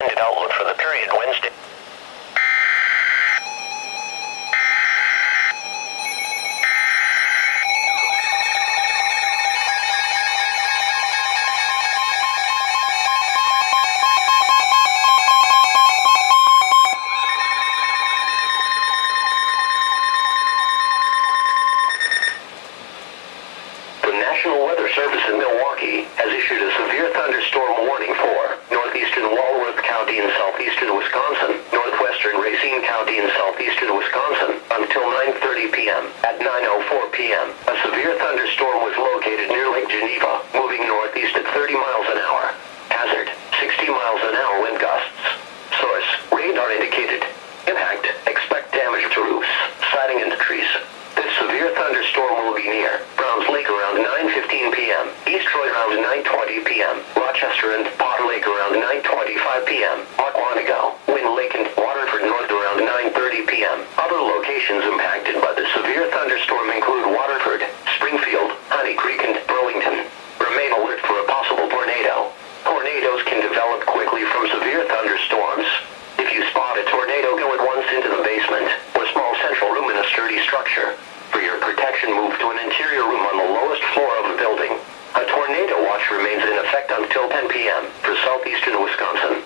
Outlook for the period Wednesday. The National Weather Service in Milwaukee has issued a severe thunderstorm warning for northeastern Walworth County in southeastern Wisconsin, northwestern Racine County in southeastern Wisconsin, until 9:30 p.m. At 9:04 p.m., a severe thunderstorm was located near Lake Geneva, moving northeast at 30 miles an hour. Hazard, 60 miles an hour wind gusts. Source, radar indicated. Impact, expect damage to roofs, siding and trees. This severe thunderstorm will be near Browns Lake around 9:15 p.m., East Troy around 9:20 p.m., Rochester and Potter Lake around 9:25 p.m., Aquanigo, Wind Lake and Waterford North around 9:30 p.m. Other locations impacted by the severe thunderstorm include Waterford, Springfield, Honey Creek and Burlington. Remain alert for a possible tornado. Tornadoes can develop quickly from severe thunderstorms. If you spot a tornado, go at once into the basement or small central room in a sturdy structure. For your protection, move to an interior room on the lowest floor of the building. A tornado watch remains in effect until 10 p.m. for southeastern Wisconsin.